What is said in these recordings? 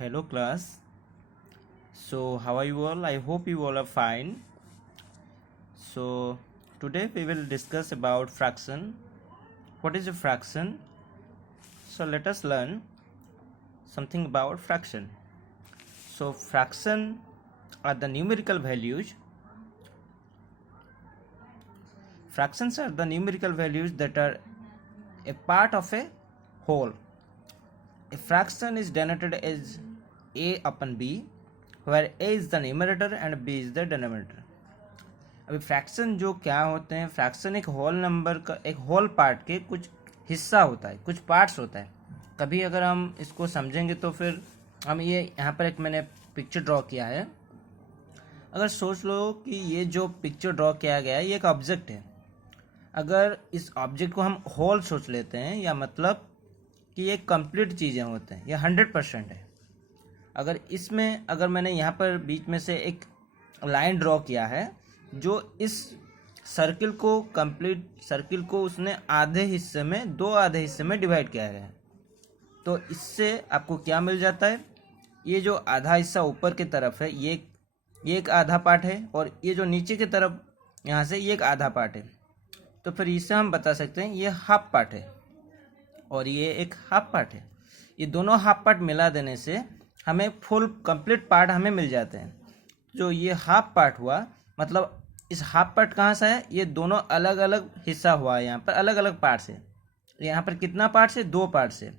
Hello class. So how are you all? I hope you all are fine. So today we will discuss about fraction. What is a fraction? So let us learn something about fraction. So fraction are the numerical values. Fractions are the numerical values that are a part of a whole. A fraction is denoted as a upon b, where a is the numerator and b is the denominator. अभी fraction जो क्या होते हैं, fraction एक whole number का, एक whole part के कुछ हिस्सा होता है, कुछ पार्ट्स होता है. कभी अगर हम इसको समझेंगे तो फिर हम ये यहाँ पर एक मैंने पिक्चर ड्रॉ किया है. अगर सोच लो कि ये जो पिक्चर ड्रॉ किया गया है ये एक ऑब्जेक्ट है. अगर इस ऑब्जेक्ट को हम होल सोच लेते हैं, या मतलब कि ये कंप्लीट चीज़ें होते हैं, ये 100% है. अगर इसमें अगर मैंने यहाँ पर बीच में से एक लाइन ड्रॉ किया है जो इस सर्किल को, कंप्लीट सर्किल को उसने आधे हिस्से में, दो आधे हिस्से में डिवाइड किया गया है, तो इससे आपको क्या मिल जाता है? ये जो आधा हिस्सा ऊपर की तरफ है ये एक आधा पार्ट है, और ये जो नीचे की तरफ यहाँ से ये एक आधा पार्ट है. तो फिर इससे हम बता सकते हैं ये हाफ पार्ट है और ये एक हाफ पार्ट है. ये दोनों हाफ पार्ट मिला देने से हमें फुल कंप्लीट पार्ट हमें मिल जाते हैं. जो ये हाफ पार्ट हुआ, मतलब इस हाफ पार्ट कहाँ से है? ये दोनों अलग अलग हिस्सा हुआ है, यहाँ पर अलग अलग पार्ट से. यहाँ पर कितना पार्ट से? दो पार्ट से.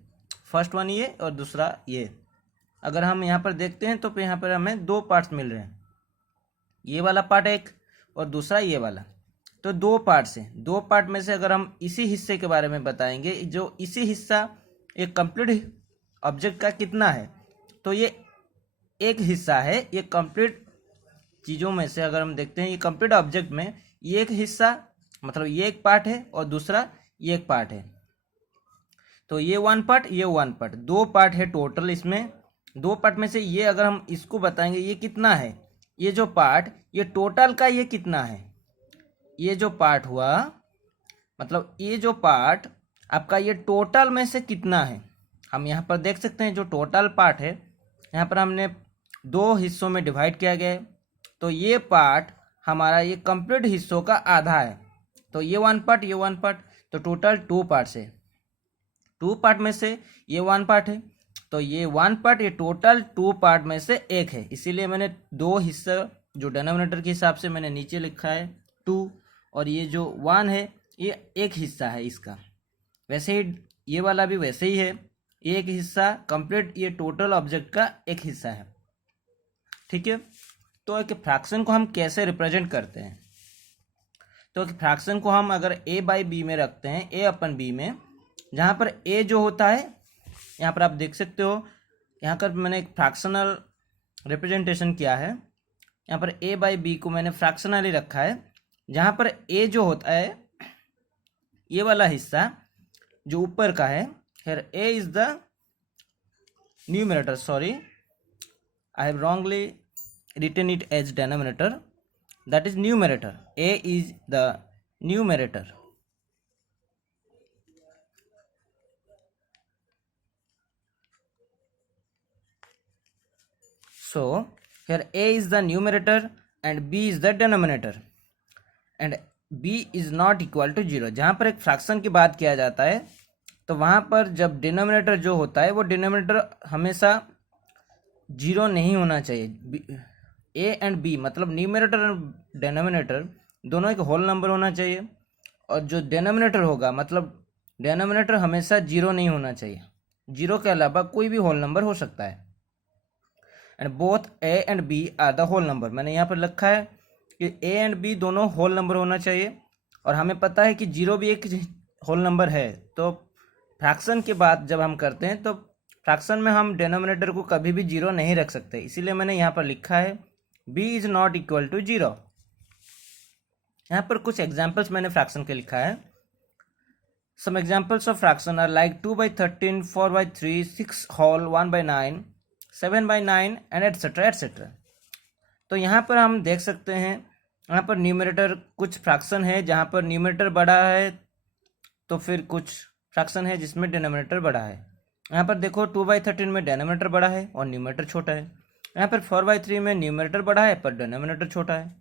फर्स्ट वन ये और दूसरा ये. अगर हम यहाँ पर देखते हैं तो यहाँ पर हमें दो पार्ट्स मिल रहे हैं, ये वाला पार्ट एक और दूसरा ये वाला. तो दो पार्ट से, दो पार्ट में से अगर हम इसी हिस्से के बारे में बताएंगे, जो इसी हिस्सा एक कंप्लीट ऑब्जेक्ट का कितना है, तो ये एक हिस्सा है. ये कंप्लीट चीज़ों में से अगर हम देखते हैं, ये कंप्लीट ऑब्जेक्ट में ये एक हिस्सा, मतलब ये एक पार्ट है और दूसरा ये एक पार्ट है. तो ये वन पार्ट, ये वन पार्ट, दो पार्ट है टोटल. इसमें दो पार्ट में से ये अगर हम इसको बताएंगे ये कितना है, ये जो पार्ट, ये टोटल का ये कितना है, ये जो पार्ट हुआ, मतलब ये जो पार्ट आपका ये टोटल में से कितना है. हम यहाँ पर देख सकते हैं जो टोटल पार्ट है, यहाँ पर हमने दो हिस्सों में डिवाइड किया गया है. तो ये पार्ट हमारा ये कंप्लीट हिस्सों का आधा है. तो ये वन पार्ट, ये वन पार्ट, तो टोटल टू पार्ट्स है. टू पार्ट में से ये वन पार्ट है, तो ये वन पार्ट ये टोटल टू पार्ट में से एक है. इसीलिए मैंने दो हिस्सा जो डिनोमिनेटर के हिसाब से मैंने नीचे लिखा है 2, और ये जो वन है ये एक हिस्सा है इसका. वैसे ही ये वाला भी वैसे ही है, एक हिस्सा कंप्लीट ये टोटल ऑब्जेक्ट का एक हिस्सा है. ठीक है. तो एक फ्रैक्शन को हम कैसे रिप्रेजेंट करते हैं? तो एक फ्रैक्शन को हम अगर a बाई बी में रखते हैं, a अपन b में, जहाँ पर a जो होता है, यहाँ पर आप देख सकते हो, यहाँ पर मैंने एक फ्रैक्शनल रिप्रेजेंटेशन किया है. यहाँ पर a बाई बी को मैंने फ्रैक्शनली रखा है, जहाँ पर a जो होता है ये वाला हिस्सा जो ऊपर का है. here a is the numerator, sorry I have wrongly written it as denominator, that is numerator. a is the numerator. So here a is the numerator and b is the denominator, and b is not equal to 0. जहाँ पर एक fraction की बात किया जाता है तो वहाँ पर जब डिनोमिनेटर जो होता है वो डिनोमिनेटर हमेशा 0 नहीं होना चाहिए. ए एंड बी मतलब न्यूमरेटर एंड डिनोमिनेटर दोनों एक होल नंबर होना चाहिए, और जो डिनोमिनेटर होगा मतलब डिनोमिनेटर हमेशा 0 नहीं होना चाहिए. 0 के अलावा कोई भी होल नंबर हो सकता है. And both a and b are the whole number. मैंने यहाँ पर लिखा है कि ए एंड बी दोनों होल नंबर होना चाहिए, और हमें पता है कि 0 भी एक होल नंबर है. तो फ्रैक्शन की बात जब हम करते हैं तो फ्रैक्शन में हम डिनोमिनेटर को कभी भी 0 नहीं रख सकते. इसीलिए मैंने यहाँ पर लिखा है b is not equal to 0. यहाँ पर कुछ एग्जाम्पल्स मैंने फ्रैक्शन के लिखा है. Some examples of fraction are like 2/13, 4/3, 6 whole, 1/9, 7/9 and etcetera etcetera. तो यहाँ पर हम देख सकते हैं, यहाँ पर न्यूमरेटर कुछ फ्रैक्शन है जहाँ पर न्यूमरेटर बड़ा है, तो फिर कुछ फ्रैक्शन है जिसमें डिनोमिनेटर बड़ा है. यहाँ पर देखो 2/13 में डिनोमिनेटर बड़ा है और न्यूमरेटर छोटा है। यहाँ पर 4/3 में न्यूमरेटर बड़ा है पर डिनोमिनेटर छोटा है,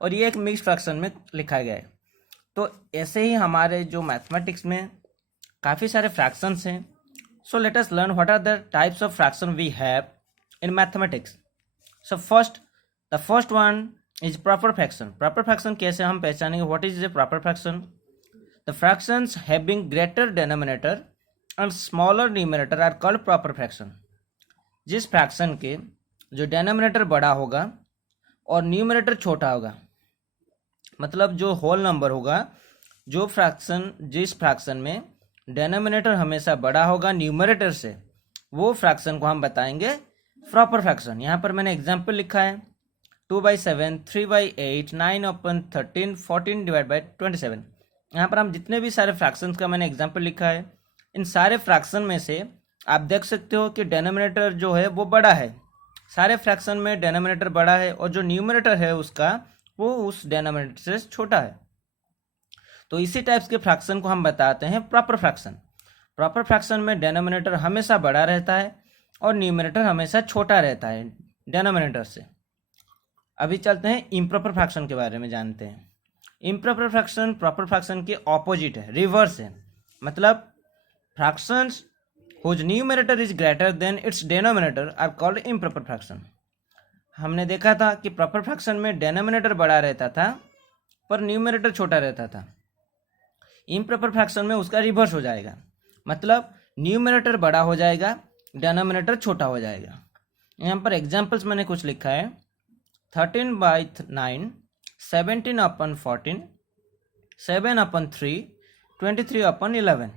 और ये एक मिक्स फ्रैक्शन में लिखा गया है। तो ऐसे ही हमारे जो मैथमेटिक्स में काफ़ी सारे फ्रैक्शंस हैं। So let us learn what are the types of fraction we have in mathematics. So the first one is proper fraction. Proper fraction कैसे हम पहचानेंगे? What is a proper fraction? The fractions having greater denominator and smaller numerator are called proper fraction. जिस fraction के जो denominator बड़ा होगा और numerator छोटा होगा, मतलब जो होल नंबर होगा, जो फ्रैक्शन जिस फ्रैक्शन में डिनोमिनेटर हमेशा बड़ा होगा न्यूमरेटर से, वो फ्रैक्शन को हम बताएंगे प्रॉपर फ्रैक्शन। यहाँ पर मैंने एग्जाम्पल लिखा है 2/7, 3/8, 9/13, 14/27। यहाँ पर हम जितने भी सारे फ्रैक्शंस का मैंने एग्जाम्पल लिखा है, इन सारे फ्रैक्शन में से आप देख सकते हो कि डिनोमिनेटर जो है वो बड़ा है। सारे फ्रैक्शन में डिनोमिनेटर बड़ा है और जो न्यूमरेटर है उसका वो उस डिनोमिनेटर से छोटा है। तो इसी टाइप्स के फ्रैक्शन को हम बताते हैं प्रॉपर फ्रैक्शन। प्रॉपर फ्रैक्शन में डिनोमिनेटर हमेशा बड़ा रहता है और न्यूमरेटर हमेशा छोटा रहता है डिनोमिनेटर से। अभी चलते हैं इम्प्रॉपर फ्रैक्शन के बारे में जानते हैं। इम्प्रॉपर फ्रैक्शन प्रॉपर फ्रैक्शन के ऑपोजिट है, रिवर्स है। मतलब fractions whose numerator is greater than its denominator are called improper fraction। हमने देखा था कि प्रॉपर फ्रैक्शन में डिनोमिनेटर बड़ा रहता था पर न्यूमरेटर छोटा रहता था। इम्प्रॉपर फ्रैक्शन में उसका रिवर्स हो जाएगा, मतलब न्यूमरेटर बड़ा हो जाएगा, डिनोमिनेटर छोटा हो जाएगा। यहाँ पर एग्जाम्पल्स मैंने कुछ लिखा है 13/9, 17/14, 7/3, 23/11।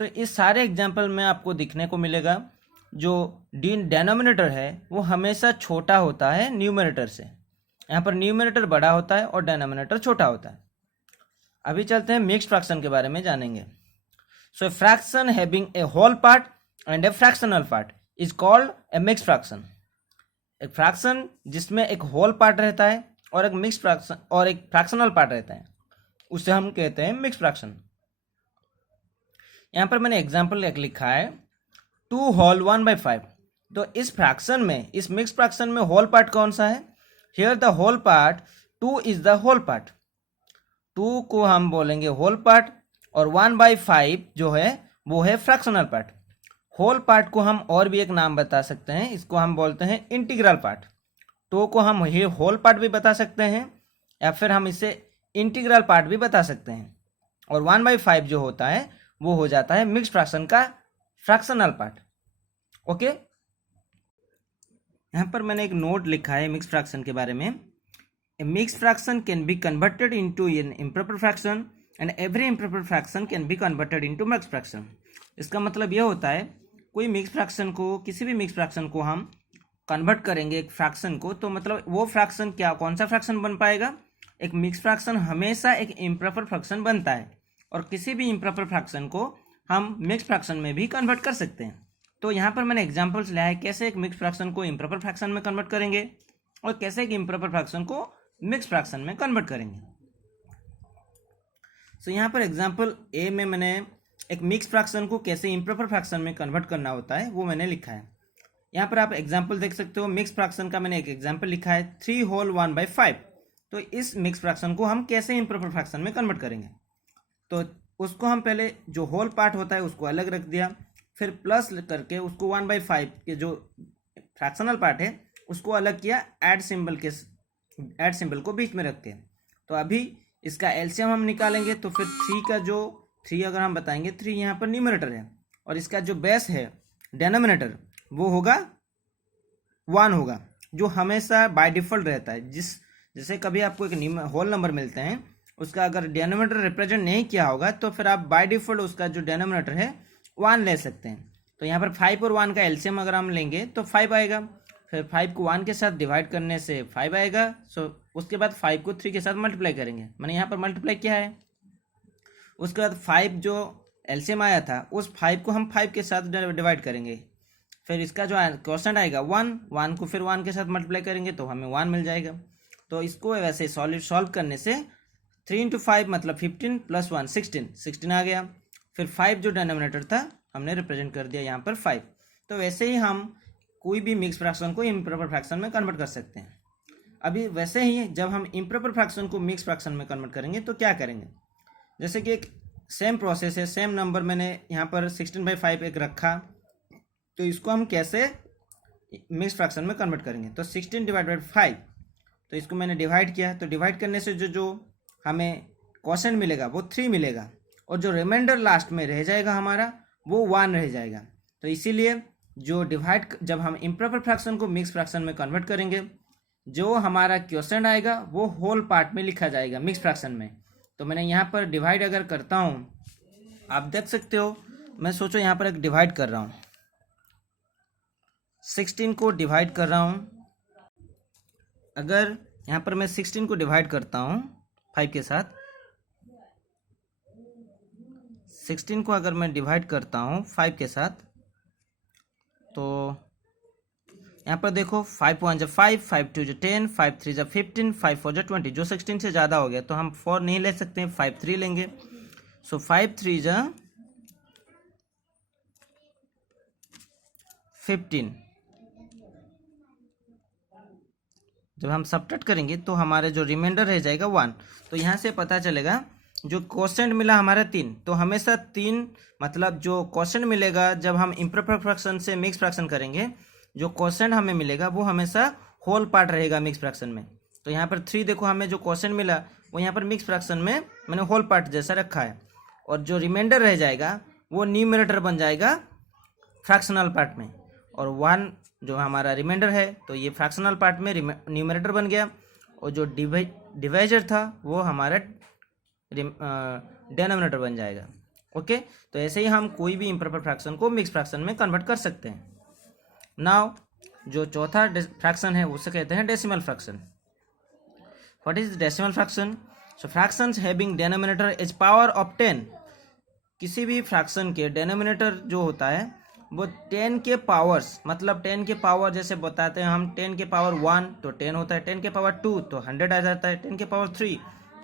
तो इस सारे एग्जाम्पल में आपको दिखने को मिलेगा जो डिनोमिनेटर है वो हमेशा छोटा होता है न्यूमरेटर से। यहाँ पर न्यूमरेटर बड़ा होता है और डिनोमिनेटर छोटा होता है। अभी चलते हैं मिक्स्ड फ्रैक्शन के बारे में जानेंगे। So fraction having a whole part and a fractional part is called a mixed fraction. एक फ्रैक्शन जिसमें एक होल पार्ट रहता है और एक मिक्स्ड फ्रैक्शन और एक फ्रैक्शनल पार्ट रहता है, उसे हम कहते हैं मिक्स्ड फ्रैक्शन। यहाँ पर मैंने एग्जाम्पल एक लिखा है 2 होल 1/5। तो इस फ्रैक्शन में, इस मिक्स फ्रैक्शन में होल पार्ट कौन सा है? Here the whole part 2 is the whole part. 2 को हम बोलेंगे होल पार्ट और 1/5 जो है वो है फ्रैक्शनल पार्ट। होल पार्ट को हम और भी एक नाम बता सकते हैं, इसको हम बोलते हैं इंटीग्रल पार्ट। 2 को हम होल पार्ट भी बता सकते हैं या फिर हम इसे इंटीग्रल पार्ट भी बता सकते हैं। और 1/5 जो होता है वो हो जाता है मिक्स्ड फ्रैक्शन का फ्रैक्शनल पार्ट। ओके, यहाँ पर मैंने एक नोट लिखा है मिक्स्ड फ्रैक्शन के बारे में। A mixed fraction can be converted into an improper fraction and every improper fraction can be converted into mixed fraction. इसका मतलब यह होता है कोई मिक्स्ड फ्रैक्शन को, किसी भी मिक्स्ड फ्रैक्शन को हम कन्वर्ट करेंगे एक फ्रैक्शन को, तो मतलब वो फ्रैक्शन क्या, कौन सा फ्रैक्शन बन पाएगा? एक मिक्स्ड फ्रैक्शन हमेशा एक इम्प्रॉपर फ्रैक्शन बनता है और किसी भी इम्प्रॉपर फ्रैक्शन को हम मिक्स्ड फ्रैक्शन में भी कन्वर्ट कर सकते हैं। तो यहाँ पर मैंने एग्जांपल्स लिया है कैसे एक मिक्स्ड फ्रैक्शन को इम्प्रॉपर फ्रैक्शन में कन्वर्ट करेंगे और कैसे एक इम्प्रॉपर फ्रैक्शन को मिक्स्ड फ्रैक्शन में कन्वर्ट करेंगे। सो यहाँ पर एग्जांपल ए में मैंने एक मिक्स्ड फ्रैक्शन को कैसे इम्प्रॉपर फ्रैक्शन में कन्वर्ट करना होता है वो मैंने लिखा है। यहाँ पर आप एग्जाम्पल देख सकते हो, मिक्स्ड फ्रैक्शन का मैंने एक एग्जाम्पल लिखा है 3 होल 1/5। तो इस मिक्स्ड फ्रैक्शन को हम कैसे इम्प्रॉपर फ्रैक्शन में कन्वर्ट करेंगे? तो उसको हम पहले जो होल पार्ट होता है उसको अलग रख दिया, फिर प्लस करके उसको 1/5 के जो फ्रैक्शनल पार्ट है उसको अलग किया ऐड सिंबल को बीच में रख के। तो अभी इसका एलसीएम हम निकालेंगे तो फिर 3 अगर हम बताएंगे 3 यहाँ पर न्यूमरेटर है और इसका जो बेस है डिनोमिनेटर वो होगा 1 होगा, जो हमेशा बाय डिफॉल्ट रहता है। जैसे कभी आपको एक होल नंबर मिलते हैं, उसका अगर डिनोमिनेटर रिप्रेजेंट नहीं किया होगा तो फिर आप बाय डिफॉल्ट उसका जो डिनोमिनेटर है 1 ले सकते हैं। तो यहाँ पर 5 और 1 का एलसीएम अगर हम लेंगे तो 5 आएगा, फिर 5 को 1 के साथ डिवाइड करने से 5 आएगा। सो उसके बाद 5 को 3 के साथ मल्टीप्लाई करेंगे, मैंने यहाँ पर मल्टीप्लाई किया है। उसके बाद 5 जो एलसीएम आया था उस 5 को हम 5 के साथ डिवाइड करेंगे, फिर इसका जो क्वोशंट आएगा 1 को फिर 1 के साथ मल्टीप्लाई करेंगे तो हमें 1 मिल जाएगा। तो इसको वैसे सॉल्व करने से 3 × 5 मतलब 15 + 1 16 आ गया। फिर 5 जो डिनोमिनेटर था हमने रिप्रेजेंट कर दिया यहाँ पर 5। तो वैसे ही हम कोई भी मिक्स फ्रैक्शन को इम्प्रॉपर फ्रैक्शन में कन्वर्ट कर सकते हैं। अभी वैसे ही जब हम इम्प्रॉपर फ्रैक्शन को मिक्स फ्रैक्शन में कन्वर्ट करेंगे तो क्या करेंगे, जैसे कि एक सेम प्रोसेस है, सेम नंबर मैंने यहाँ पर 16/5 एक रखा, तो इसको हम कैसे मिक्स फ्रैक्शन में कन्वर्ट करेंगे। तो 16 डिवाइड 5, तो इसको मैंने डिवाइड किया, तो डिवाइड करने से जो हमें क्वोशेंट मिलेगा वो 3 मिलेगा, और जो रिमाइंडर लास्ट में रह जाएगा हमारा वो 1 रह जाएगा। तो इसीलिए जब हम इम्प्रॉपर फ्रैक्शन को मिक्स फ्रैक्शन में कन्वर्ट करेंगे, जो हमारा क्वोशेंट आएगा वो होल पार्ट में लिखा जाएगा मिक्स फ्रैक्शन में। तो मैंने यहाँ पर डिवाइड अगर करता हूँ, आप देख सकते हो, मैं सोचो यहाँ पर एक डिवाइड कर रहा हूँ, 16 को डिवाइड कर रहा हूँ। अगर यहाँ पर मैं 16 को डिवाइड करता हूँ 5 के साथ, 16 को अगर मैं डिवाइड करता हूँ 5 के साथ, तो यहाँ पर देखो 5 1 जा 5, 5 2 जा 10, 5 3 जा 15, 5 4 जा 20। जो 16 से ज़्यादा हो गया तो हम 4 नहीं ले सकते हैं, 5 3 लेंगे। सो 5 3 जा 15। जब हम सबट्रैक्ट करेंगे तो हमारे जो रिमाइंडर रह जाएगा 1। तो यहाँ से पता चलेगा जो क्वोशेंट मिला हमारा 3, तो हमेशा 3 मतलब जो क्वोशेंट मिलेगा जब हम इम्प्रॉपर फ्रैक्शन से मिक्स फ्रैक्शन करेंगे, जो क्वोशेंट हमें मिलेगा वो हमेशा होल पार्ट रहेगा मिक्स फ्रैक्शन में। तो यहाँ पर 3 देखो, हमें जो क्वोशेंट मिला वो यहाँ पर मिक्स फ्रैक्शन में मैंने होल पार्ट जैसा रखा है, और जो रिमाइंडर रह जाएगा वो न्यूमरेटर बन जाएगा फ्रैक्शनल पार्ट में, और 1 जो हमारा रिमाइंडर है तो ये फ्रैक्शनल पार्ट में न्यूमरेटर बन गया, और जो डिवाइजर था वो हमारा डिनोमिनेटर बन जाएगा। ओके, तो ऐसे ही हम कोई भी इम्प्रॉपर फ्रैक्शन को मिक्स फ्रैक्शन में कन्वर्ट कर सकते हैं। नाउ जो चौथा फ्रैक्शन है उसे कहते हैं decimal fraction. What is decimal fraction? So fractions having denominator is power of 10। किसी भी फ्रैक्शन के डिनोमिनेटर जो होता है वो 10 के पावर्स, मतलब 10 के पावर जैसे बताते हैं हम, 10 के पावर 1 तो 10 होता है, 10 के पावर 2 तो 100 आ जाता है, 10 के पावर 3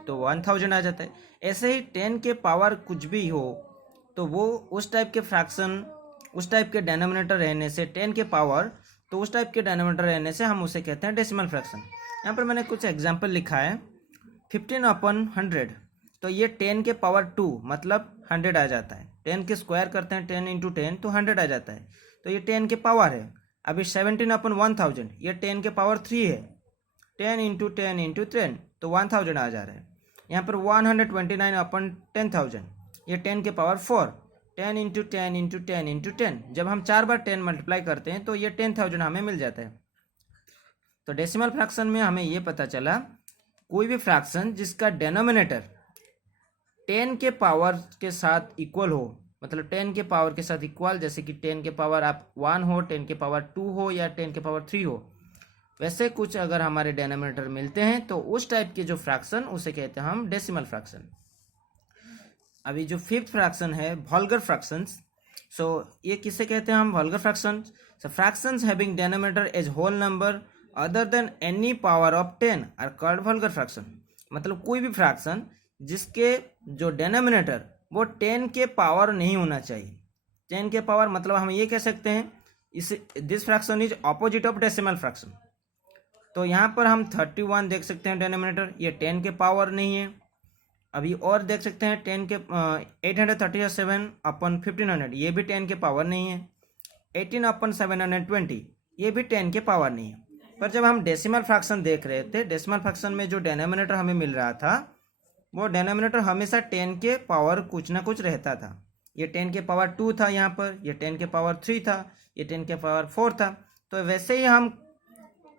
तो 1000 आ जाता है। ऐसे ही 10 के पावर कुछ भी हो तो वो उस टाइप के फ्रैक्शन, उस टाइप के डिनोमिनेटर रहने से, 10 के पावर तो उस टाइप के डिनोमिनेटर रहने से हम उसे कहते हैं डेसिमल फ्रैक्शन। यहाँ पर मैंने कुछ एग्जांपल लिखा है। 15/100, तो ये 10 के पावर 2 मतलब 100 आ जाता है। 10 के स्क्वायर करते हैं 10 × 10 तो 100 आ जाता है, तो ये 10 के पावर है। अभी 17/1000, ये 10 के पावर 3 है, 10 × 10 × 10 तो 1000 आ जा रहा है। यहाँ पर 129/10,000, ये 10 के पावर 4, 10 × 10 × 10 × 10, जब हम 4 बार 10 मल्टीप्लाई करते हैं तो ये 10,000 हमें मिल जाता है। तो डेसिमल फ्रैक्शन में हमें ये पता चला, कोई भी फ्रैक्शन जिसका डिनोमिनेटर 10 के पावर के साथ इक्वल हो, मतलब 10 के पावर के साथ इक्वल, जैसे कि 10 के पावर आप 1 हो, 10 के पावर 2 हो या 10 के पावर 3 हो, वैसे कुछ अगर हमारे डिनोमिनेटर मिलते हैं तो उस टाइप के जो फ्रैक्शन उसे कहते हैं हम डेसिमल फ्रैक्शन। अभी जो फिफ्थ फ्रैक्शन है वल्गर फ्रैक्शंस, सो ये किसे कहते हैं हम vulgar fractions? So fractions having denominator as whole number other than any power of 10 are called vulgar fraction. मतलब कोई भी फ्रैक्शन जिसके जो डिनोमिनेटर वो 10 के पावर नहीं होना चाहिए। 10 के पावर मतलब हम ये कह सकते हैं इस this fraction is opposite of decimal fraction. तो यहाँ पर हम 31 देख सकते हैं डिनोमिनेटर, ये 10 के पावर नहीं है। अभी और देख सकते हैं 10 के 837/1500, ये भी 10 के पावर नहीं है। 18/720, ये भी 10 के पावर नहीं है। पर जब हम डेसिमल फ्रैक्शन देख रहे थे, डेसिमल फ्रैक्शन में जो डिनोमिनेटर हमें मिल रहा था वो डिनोमिनेटर हमेशा 10 के पावर कुछ ना कुछ रहता था। ये 10 के पावर 2 था यहाँ पर, ये 10 के पावर 3 था, ये 10 के पावर 4 था। तो वैसे ही हम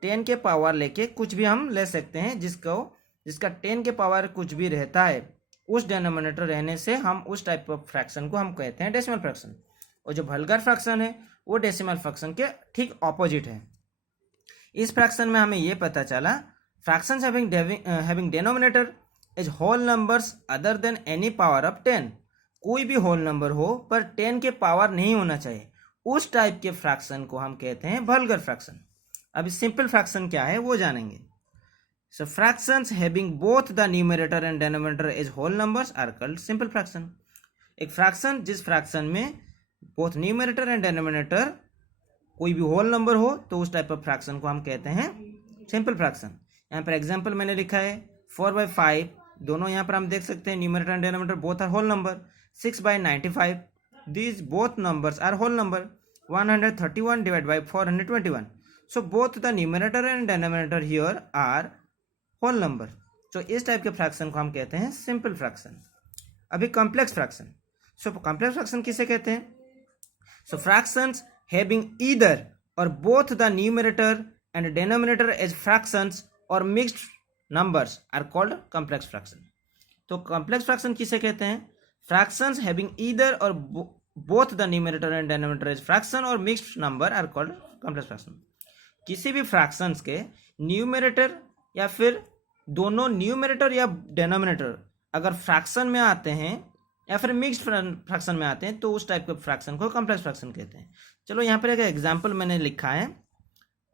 10 के पावर लेके कुछ भी हम ले सकते हैं, जिसका 10 के पावर कुछ भी रहता है, उस डिनोमिनेटर रहने से हम उस टाइप ऑफ फ्रैक्शन को हम कहते हैं डेसिमल फ्रैक्शन। और जो वल्गर फ्रैक्शन है वो डेसिमल फ्रैक्शन के ठीक ऑपोजिट है। इस फ्रैक्शन में हमें ये पता चला, fractions having denominator as whole numbers other than any power of 10। कोई भी होल नंबर हो पर 10 के पावर नहीं होना चाहिए, उस टाइप के फ्रैक्शन को हम कहते हैं वल्गर फ्रैक्शन। अभी सिंपल फ्रैक्शन क्या है वो जानेंगे। So fractions having both the numerator and denominator as whole numbers are called simple fraction। एक फ्रैक्शन जिस फ्रैक्शन में बोथ न्यूमरेटर एंड डिनोमिनेटर कोई भी होल नंबर हो तो उस टाइप ऑफ फ्रैक्शन को हम कहते हैं सिंपल फ्रैक्शन। यहाँ पर एग्जांपल मैंने लिखा है 4/5, दोनों यहाँ पर हम देख सकते हैं numerator and denominator both are whole number. 6/95, these both numbers are whole number। 131 divided by 421, so both the numerator and denominator here are whole number। तो इस टाइप के फ्रैक्शन को हम कहते हैं सिंपल फ्रैक्शन। अभी complex fraction, so complex fraction किसे कहते हैं? So fractions having either or both the numerator and denominator as fractions or mixed numbers are called complex fraction. तो कॉम्प्लेक्स फ्रैक्शन किसे कहते हैं? Fractions having either or both the numerator and denominator as fraction or mixed number are called complex fraction. किसी भी fractions के numerator या फिर दोनों न्यूमरेटर या डिनोमिनेटर अगर फ्रैक्शन में आते हैं या फिर मिक्स्ड फ्रैक्शन में आते हैं तो उस टाइप के फ्रैक्शन को कॉम्प्लेक्स फ्रैक्शन कहते हैं। चलो यहाँ पर एक एग्जांपल मैंने लिखा है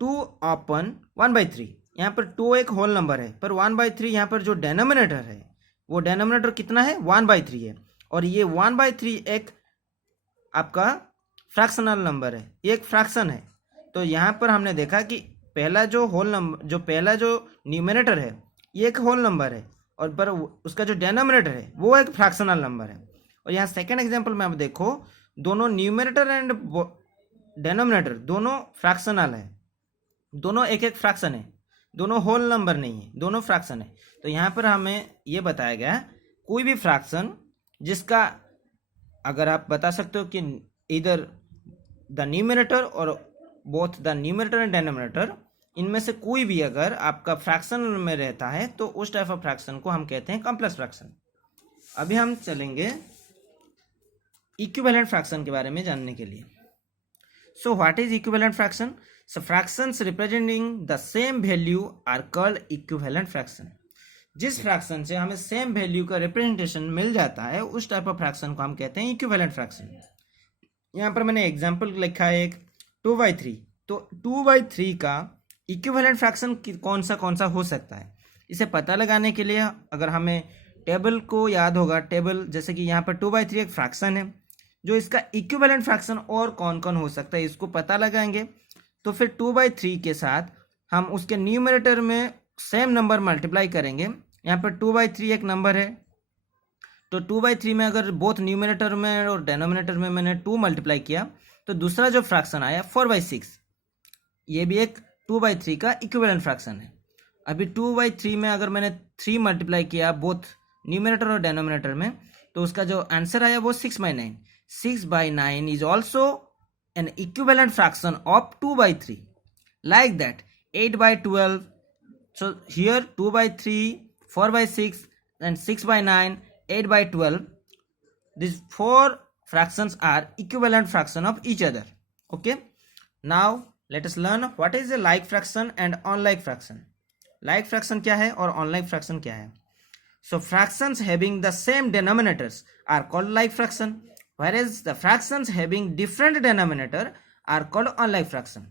2/1/3। यहाँ पर 2 एक होल नंबर है, पर 1/3 यहाँ पर जो डिनोमिनेटर है वो डिनोमिनेटर कितना है? 1/3 है, और ये 1/3 एक आपका फ्रैक्शनल नंबर है, ये एक फ्रैक्शन है। तो यहाँ पर हमने देखा कि पहला जो न्यूमरेटर है ये एक होल नंबर है, और पर उसका जो डिनोमिनेटर है वो एक फ्रैक्शनल नंबर है। और यहाँ सेकेंड एग्जाम्पल में आप देखो, दोनों न्यूमरेटर एंड डिनोमिनेटर दोनों फ्रैक्शनल है, दोनों एक एक फ्रैक्शन है, दोनों होल नंबर नहीं है, दोनों फ्रैक्शन है। तो यहाँ पर हमें ये बताया गया कोई भी फ्रैक्शन जिसका अगर आप बता सकते हो कि इधर द न्यूमरेटर और both the numerator and denominator इनमें से कोई भी अगर आपका फ्रैक्शन में रहता है तो उस टाइप ऑफ फ्रैक्शन को हम कहते हैं कॉम्प्लेक्स फ्रैक्शन। अभी हम चलेंगे इक्विवेलेंट फ्रैक्शन के बारे में जानने के लिए। So what is equivalent fraction? So fractions representing the same value are called equivalent fraction. जिस फ्रैक्शन से हमें सेम वैल्यू का रिप्रेजेंटेशन मिल जाता है उस टाइप ऑफ फ्रैक्शन को हम कहते हैं इक्विवेलेंट फ्रैक्शन। यहाँ पर मैंने एग्जांपल लिखा है एक 2/3। तो 2/3 का इक्विवेलेंट फ्रैक्शन कौन सा हो सकता है? इसे पता लगाने के लिए अगर हमें टेबल को याद होगा, टेबल जैसे कि यहाँ पर 2/3 एक फ्रैक्शन है, जो इसका इक्विवेलेंट फ्रैक्शन और कौन कौन हो सकता है इसको पता लगाएंगे। तो फिर 2/3 के साथ हम उसके न्यूमरेटर में सेम नंबर मल्टीप्लाई करेंगे। यहाँ पर 2/3 एक नंबर है, तो 2/3 में अगर बोथ न्यूमरेटर में और डिनोमिनेटर में मैंने 2 मल्टीप्लाई किया तो दूसरा जो फ्रैक्शन आया 4/6, ये भी एक 2/3 का इक्विवेलेंट फ्रैक्शन है। अभी 2/3 में अगर मैंने 3 मल्टीप्लाई किया बोथ न्यूमरेटर और डिनोमिनेटर में तो उसका जो आंसर आया वो 6/9। 6/9 is also an equivalent fraction of 2/3. Like that 8/12. So here 2/3, 4/6 and 6/9, 8/12. These 4 fractions are equivalent fraction of each other. Okay. Now let us learn what is a like fraction and unlike fraction. Like fraction क्या है और unlike fraction क्या है? So fractions having the same denominators are called like fraction, whereas the fractions having different denominator are called unlike fraction.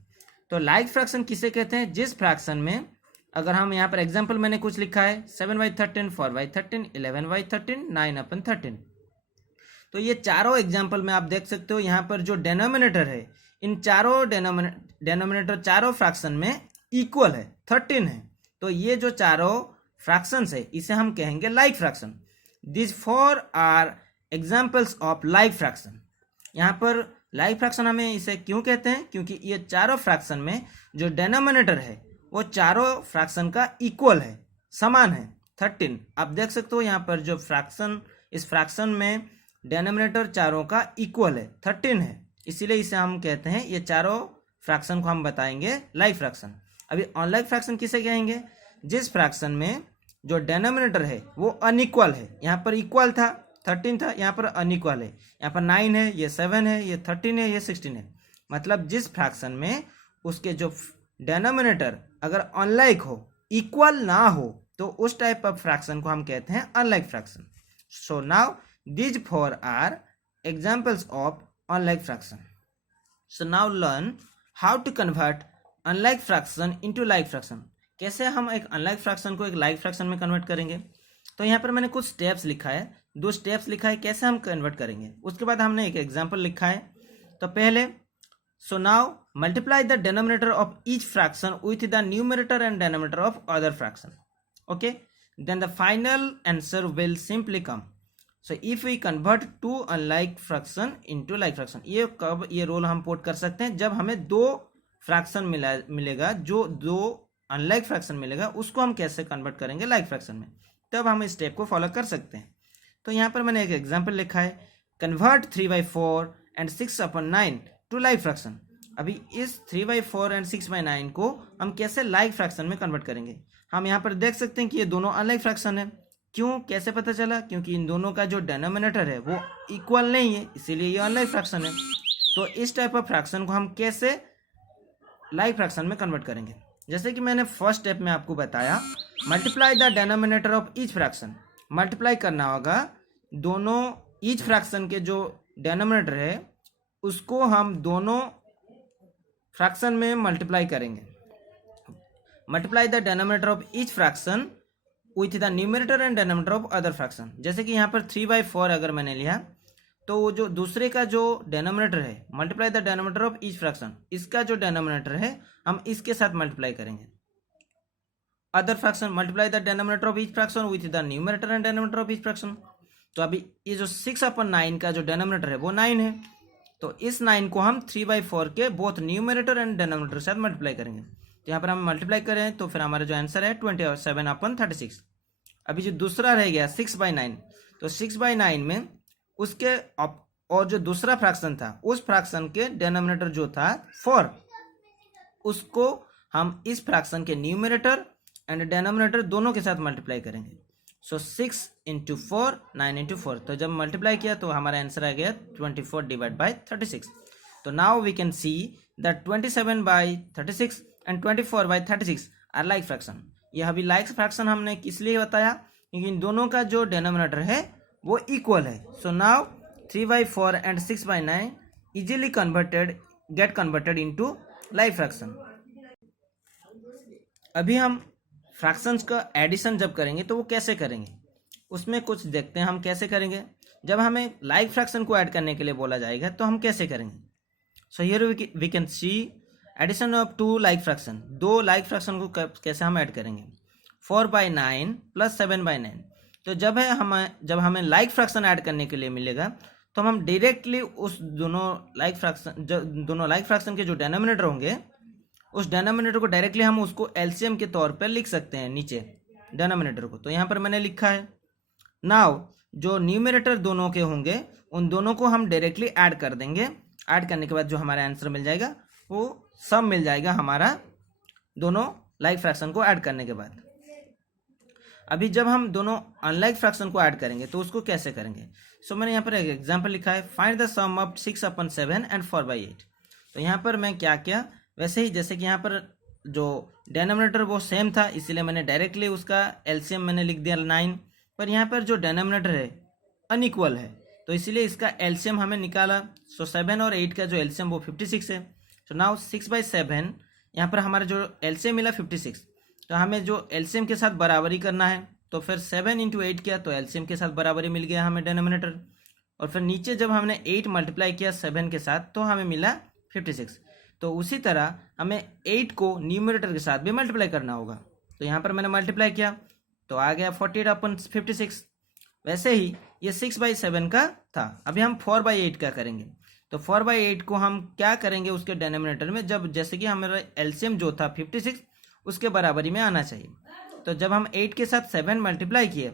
तो like fraction किसे कहते हैं? जिस फ्रैक्शन में अगर हम यहाँ पर एग्जाम्पल मैंने कुछ लिखा है 7/13, 4/13, 11/13, 9/13। तो ये चारों एग्जाम्पल में आप देख सकते हो यहाँ पर जो डेनोमिनेटर है इन चारों डेनोमिनेटर चारों फ्रैक्शन में इक्वल है, 13 है। तो ये जो चारों फ्रैक्शंस है इसे हम कहेंगे like fraction. This 4 are examples of like fraction. यहाँ पर लाइक फ्रैक्शन हमें इसे क्यों कहते हैं? क्योंकि ये चारों फ्रैक्शन में जो डेनोमिनेटर है वो चारों फ्रैक्शन का इक्वल है, समान है, 13। आप देख सकते हो यहाँ पर जो फ्रैक्शन, इस फ्रैक्शन में डेनोमिनेटर चारों का इक्वल है, 13 है, इसीलिए इसे हम कहते हैं, ये चारों फ्रैक्शन को हम बताएंगे लाइक फ्रैक्शन। अभी अनलाइक फ्रैक्शन किसे कहेंगे? जिस फ्रैक्शन में जो डेनोमिनेटर है वो अनइक्वल है, यहाँ पर इक्वल था 13 था, यहाँ पर अनइक्वल है, यहाँ पर 9 है, ये 7 है, ये 13 है, ये 16 है। मतलब जिस फ्रैक्शन में उसके जो डेनोमिनेटर अगर अनलाइक हो, इक्वल ना हो, तो उस टाइप ऑफ फ्रैक्शन को हम कहते हैं unlike fraction. So now these 4 are examples of unlike fraction. So now learn how to convert unlike fraction into like fraction. कैसे हम एक unlike fraction को एक like fraction में कन्वर्ट करेंगे? तो यहाँ पर मैंने कुछ स्टेप्स लिखा है, 2 स्टेप्स लिखा है कैसे हम कन्वर्ट करेंगे। उसके बाद हमने एक एग्जांपल लिखा है तो पहले so now multiply the denominator of each fraction with the numerator and denominator of other fraction. Okay, then the final answer will simply come. So if we convert two unlike fraction into like fraction, ये कब ये role हम port कर सकते हैं? जब हमें दो फ्रैक्शन मिलेगा, जो दो अनलाइक फ्रैक्शन मिलेगा, उसको हम कैसे कन्वर्ट करेंगे लाइक फ्रैक्शन में, तब हम इस स्टेप को फॉलो कर सकते हैं. तो यहाँ पर मैंने एक एग्जाम्पल लिखा है, convert 3/4 and 6/9 to like fraction. अभी इस 3/4 एंड 6/9 को हम कैसे लाइक फ्रैक्शन में कन्वर्ट करेंगे? हम यहाँ पर देख सकते हैं कि ये दोनों अनलाइक फ्रैक्शन है. क्यों, कैसे पता चला? क्योंकि इन दोनों का जो डिनोमिनेटर है वो इक्वल नहीं है, इसीलिए ये अनलाइक फ्रैक्शन है. तो इस टाइप ऑफ फ्रैक्शन को हम कैसे लाइक फ्रैक्शन में कन्वर्ट करेंगे? जैसे कि मैंने फर्स्ट स्टेप में आपको बताया, multiply the denominator of each fraction. Multiply करना होगा दोनों ईच फ्रैक्शन के जो डिनोमिनेटर है उसको हम दोनों फ्रैक्शन में मल्टीप्लाई करेंगे. Multiply the denominator of each fraction with the numerator and denominator of other fraction. जैसे कि यहाँ पर 3/4 अगर मैंने लिया तो वो जो दूसरे का जो डिनोमिनेटर है, multiply the denominator of each fraction, इसका जो डिनोमिनेटर है हम इसके साथ मल्टीप्लाई करेंगे. Other fraction, multiply the denominator of each fraction with the numerator and denominator of each fraction. तो अभी ये जो 6/9 का जो डिनोमिनेटर है वो 9 है, तो इस 9 को हम 3/4 के बोथ न्यूमरेटर एंड डिनोमिनेटर के साथ मल्टीप्लाई करेंगे. तो यहाँ पर हम मल्टीप्लाई करें तो फिर हमारा जो आंसर है 27/36. अभी जो दूसरा रह गया 6/9, तो 6/9 में उसके और जो दूसरा फ्रैक्शन था उस फ्रैक्शन के डिनोमिनेटर जो था 4, उसको हम इस फ्रैक्शन के न्यूमरेटर एंड डिनोमिनेटर दोनों के साथ मल्टीप्लाई करेंगे. सो 6 × 4, 9 × 4. तो जब मल्टीप्लाई किया तो हमारा आंसर आ गया 24/36. तो now we can see that 27/36 and 24/36 are like fraction. यह अभी लाइक फ्रैक्शन हमने किस लिए बताया? क्योंकि इन दोनों का जो डिनोमिनेटर है वो इक्वल है. So now 3/4 and 6/9 easily get converted into like fraction. अभी हम फ्रैक्शंस का एडिशन जब करेंगे तो वो कैसे करेंगे, उसमें कुछ देखते हैं हम कैसे करेंगे. जब हमें लाइक फ्रैक्शन को ऐड करने के लिए बोला जाएगा तो हम कैसे करेंगे? So here we can see addition of 2 like fraction. 2 like fraction को कैसे हम ऐड करेंगे? 4/9 + 7/9. तो जब हमें लाइक फ्रैक्शन ऐड करने के लिए मिलेगा तो हम डायरेक्टली उस दोनों लाइक फ्रैक्शन के जो डिनोमिनेटर होंगे उस डिनोमिनेटर को डायरेक्टली हम उसको एलसीएम के तौर पर लिख सकते हैं नीचे डिनोमिनेटर को. तो यहाँ पर मैंने लिखा है, नाउ जो न्यूमरेटर दोनों के होंगे उन दोनों को हम डायरेक्टली ऐड कर देंगे. ऐड करने के बाद जो हमारा आंसर मिल जाएगा वो सम मिल जाएगा हमारा दोनों लाइक फ्रैक्शन को ऐड करने के बाद. अभी जब हम दोनों अनलाइक फ्रैक्शन को ऐड करेंगे तो उसको कैसे करेंगे? सो मैंने यहाँ पर एक एग्जांपल लिखा है, find the sum of 6/7 and 4/8. तो यहाँ पर मैं क्या किया, वैसे ही जैसे कि यहाँ पर जो डिनोमिनेटर वो सेम था इसीलिए मैंने डायरेक्टली उसका एलसीएम मैंने लिख दिया 9. पर यहाँ पर जो डिनोमिनेटर है अनइक्वल है तो इसीलिए इसका एलसीएम हमें निकाला. सो 7 और 8 का जो एलसीएम वो 56 है. तो नाउ 6/7 यहाँ पर हमारा जो एलसीएम मिला 56. तो हमें जो एलसीएम के साथ बराबरी करना है तो फिर 7 × 8 किया तो एलसीएम के साथ बराबरी मिल गया हमें डिनोमिनेटर. और फिर नीचे जब हमने 8 मल्टीप्लाई किया 7 के साथ तो हमें मिला 56. तो उसी तरह हमें 8 को न्यूमरेटर के साथ भी मल्टीप्लाई करना होगा. तो यहाँ पर मैंने मल्टीप्लाई किया तो आ गया 48/56. वैसे ही ये 6/7 का था. अभी हम 4/8 का करेंगे. तो 4/8 को हम क्या करेंगे उसके डिनोमिनेटर में, जब जैसे कि हमारा एलसीएम जो था 56 उसके बराबरी में आना चाहिए. तो जब हम 8 के साथ 7 मल्टीप्लाई किए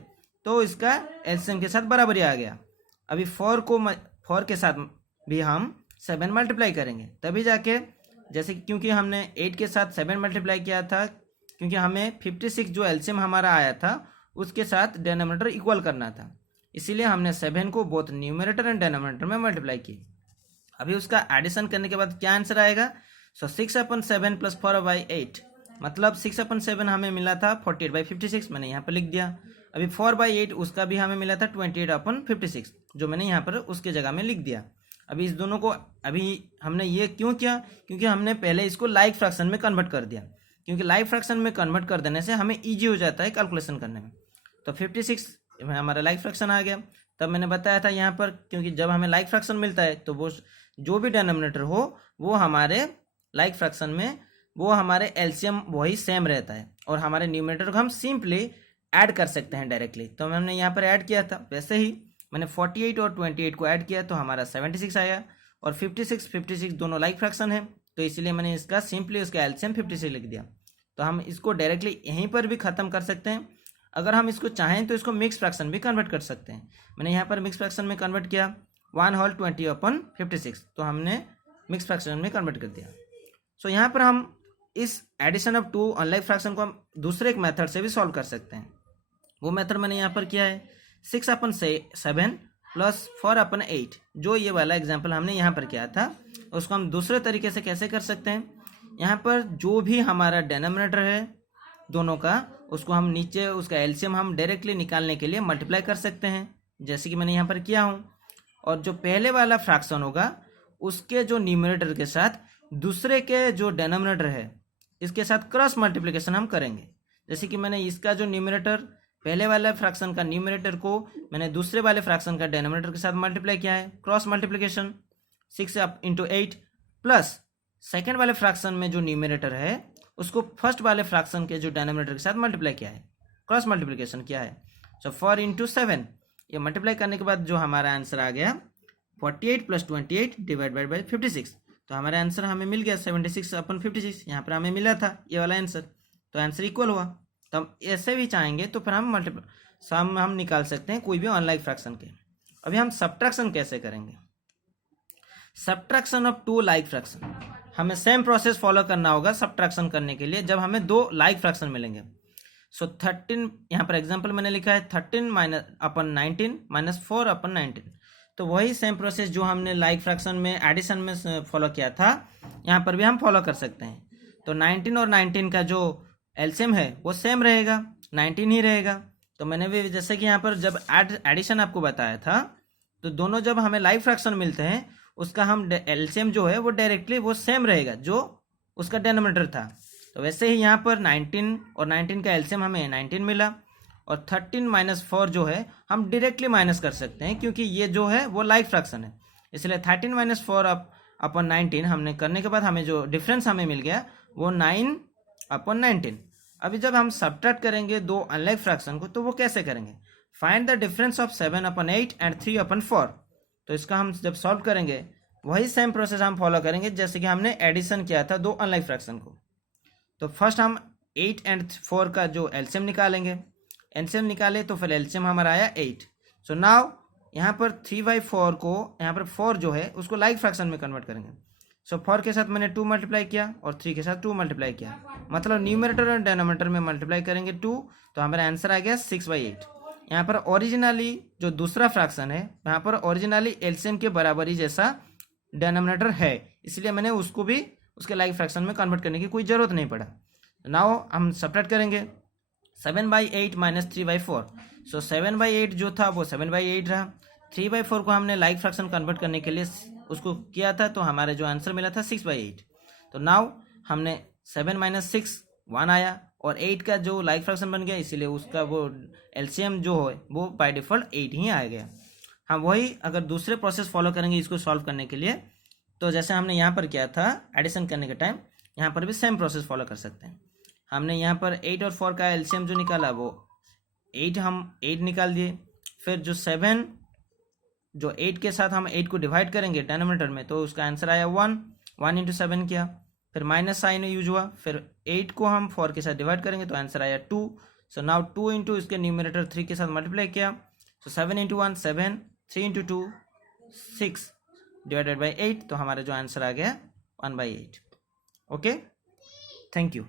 तो इसका एलसीएम के साथ बराबरी आ गया. अभी 4 के साथ भी हम 7 मल्टीप्लाई करेंगे तभी जाके, जैसे क्योंकि हमने 8 के साथ 7 मल्टीप्लाई किया था क्योंकि हमें 56 जो एलसीएम हमारा आया था उसके साथ डिनोमिनेटर इक्वल करना था, इसीलिए हमने 7 को बोथ न्यूमरेटर एंड डिनोमिनेटर में मल्टीप्लाई की. अभी उसका एडिशन करने के बाद क्या आंसर आएगा? सो 6/7 + 4/8 मतलब 6/7 हमें मिला था 48/56, मैंने यहाँ पर लिख दिया. अभी 4/8 उसका भी हमें मिला था 28/56 जो मैंने यहाँ पर उसके जगह में लिख दिया. अभी इस दोनों को अभी हमने ये क्यों किया? क्योंकि हमने पहले इसको लाइक फ्रैक्शन में कन्वर्ट कर दिया. क्योंकि लाइक फ्रैक्शन में कन्वर्ट कर देने से हमें ईजी हो जाता है कैलकुलेशन करने में. तो 56 हमारा लाइक फ्रैक्शन आ गया. तब मैंने बताया था यहाँ पर, क्योंकि जब हमें लाइक फ्रैक्शन मिलता है तो वो जो भी डिनोमिनेटर हो वो हमारे लाइक फ्रैक्शन में वो हमारे एलसीएम वही सेम रहता है, और हमारे न्यूमरेटर को हम सिंपली ऐड कर सकते हैं डायरेक्टली। तो हमने यहाँ पर ऐड किया था, वैसे ही मैंने 48 और 28 को ऐड किया तो हमारा 76 आया, और 56 दोनों लाइक फ्रैक्शन है, तो इसलिए मैंने इसका सिंपली उसका एलसीएम 56 लिख दिया। तो हम इसको डायरेक्टली यहीं पर भी ख़त्म कर सकते हैं। अगर हम इसको चाहें तो इसको मिक्स फ्रैक्शन भी कन्वर्ट कर सकते हैं। मैंने यहाँ पर मिक्स फ्रैक्शन में कन्वर्ट किया 1/20/56, तो हमने मिक्स फ्रैक्शन में कन्वर्ट कर दिया। सो यहाँ पर हम इस addition of two unlike fraction को हम दूसरे एक मेथड से भी सॉल्व कर सकते हैं। वो मेथड मैंने यहाँ पर किया है 6/7 प्लस 4/8, जो ये वाला एग्जाम्पल हमने यहाँ पर किया था, उसको हम दूसरे तरीके से कैसे कर सकते हैं। यहाँ पर जो भी हमारा डिनोमिनेटर है दोनों का, उसको हम नीचे उसका एलसीएम हम डायरेक्टली निकालने के लिए मल्टीप्लाई कर सकते हैं, जैसे कि मैंने यहाँ पर किया हूँ। और जो पहले वाला फ्रैक्शन होगा उसके जो न्यूमरेटर के साथ दूसरे के जो डिनोमिनेटर है इसके साथ क्रॉस मल्टीप्लिकेशन हम करेंगे। जैसे कि मैंने इसका जो न्यूमरेटर पहले वाले फ्रैक्शन का न्यूमरेटर को मैंने दूसरे वाले फ्रैक्शन का डिनोमिनेटर के साथ मल्टीप्लाई किया है, क्रॉस मल्टीप्लिकेशन 6/8, प्लस सेकेंड वाले फ्रैक्शन में जो न्यूमरेटर है उसको फर्स्ट वाले फ्रैक्शन के जो डिनोमिनेटर के साथ मल्टीप्लाई किया है, क्रॉस मल्टीप्लिकेशन किया है। सो 4/7, ये मल्टीप्लाई करने के बाद जो हमारा आंसर आ गया 48 + 28 डिवाइडेड बाई 56, तो हमारा आंसर हमें मिल गया 76/56। यहाँ पर हमें मिला था ये वाला आंसर, तो आंसर इक्वल हुआ। तो हम ऐसे भी चाहेंगे तो फिर हम सम हम निकाल सकते हैं कोई भी अनलाइक फ्रैक्शन के। अभी हम सब्ट्रैक्शन कैसे करेंगे। Subtraction of two like fraction, हमें सेम प्रोसेस फॉलो करना होगा सब्ट्रैक्शन करने के लिए जब हमें दो लाइक फ्रैक्शन मिलेंगे। सो 13, यहाँ पर एग्जांपल मैंने लिखा है 13/19 - 4/19, तो वही सेम प्रोसेस जो हमने लाइक फ्रैक्शन में एडिशन में फॉलो किया था यहाँ पर भी हम फॉलो कर सकते हैं। तो 19 और 19 का जो एलसीएम है वो सेम रहेगा, 19 ही रहेगा। तो मैंने भी जैसे कि यहाँ पर जब एडिशन आपको बताया था, तो दोनों जब हमें लाइक फ्रैक्शन मिलते हैं उसका हम एलसीएम जो है वो डायरेक्टली वो सेम रहेगा जो उसका डिनोमिनेटर था। तो वैसे ही यहाँ पर 19 और 19 का एलसीएम हमें 19 मिला, और 13 - 4 जो है हम डायरेक्टली माइनस कर सकते हैं क्योंकि ये जो है वो लाइक फ्रैक्शन है, इसलिए 13 - 4/19 हमने करने के बाद हमें जो डिफरेंस हमें मिल गया वो 9/19। अभी जब हम सब्ट्रैक्ट करेंगे दो अनलाइक फ्रैक्शन को तो वो कैसे करेंगे, find the difference of 7/8 and 3/4। तो इसका हम जब सॉल्व करेंगे वही सेम प्रोसेस हम फॉलो करेंगे जैसे कि हमने एडिशन किया था दो अनलाइक फ्रैक्शन को। तो फर्स्ट हम 8 और 4 का जो एलसीएम निकालेंगे, एलसीएम निकाले तो फिर एलसीएम हमारा आया 8। सो नाउ यहाँ पर 3/4 को यहाँ पर 4 जो है उसको लाइक फ्रैक्शन में कन्वर्ट करेंगे। सो 4 के साथ मैंने 2 मल्टीप्लाई किया और 3 के साथ 2 मल्टीप्लाई किया, मतलब न्यूमरेटर और डिनोमिनेटर में मल्टीप्लाई करेंगे 2, तो हमारा आंसर आ गया 6/8। यहाँ पर ओरिजिनली जो दूसरा फ्रैक्शन है यहाँ पर ओरिजिनली एलसीएम के बराबर ही जैसा डिनोमिनेटर है, इसलिए मैंने उसको भी उसके लाइक फ्रैक्शन में कन्वर्ट करने की कोई ज़रूरत नहीं पड़ा। नाउ हम सब्ट्रैक्ट करेंगे 7/8 - 3/4। सो 7/8 जो था वो 7/8 रहा, 3/4 को हमने लाइक फ्रैक्शन कन्वर्ट करने के लिए उसको किया था, तो हमारे जो आंसर मिला था 6/8। तो नाउ हमने 7 - 6 1 आया, और 8 का जो लाइक फ्रैक्शन बन गया इसीलिए उसका वो एलसीएम जो है वो बाय डिफ़ॉल्ट 8 ही आ गया। हम वही अगर दूसरे प्रोसेस फॉलो करेंगे इसको सॉल्व करने के लिए, तो जैसे हमने यहाँ पर किया था एडिशन करने के टाइम, यहाँ पर भी सेम प्रोसेस फॉलो कर सकते हैं। हमने यहाँ पर 8 और 4 का एलसीएम जो निकाला वो 8 हम 8 निकाल दिए, फिर जो 7 जो 8 के साथ हम 8 को डिवाइड करेंगे डिनोमिनेटर में, तो उसका आंसर आया 1 × 7 किया, फिर माइनस साइन यूज हुआ, फिर 8 को हम 4 के साथ डिवाइड करेंगे तो आंसर आया 2। सो नाउ 2 इंटू इसके न्यूमरेटर 3 के साथ मल्टीप्लाई किया, सो 7 × 1 7, 3 × 2 6 डिवाइडेड बाई 8, तो हमारा जो आंसर आ गया 1/8। Okay, thank you.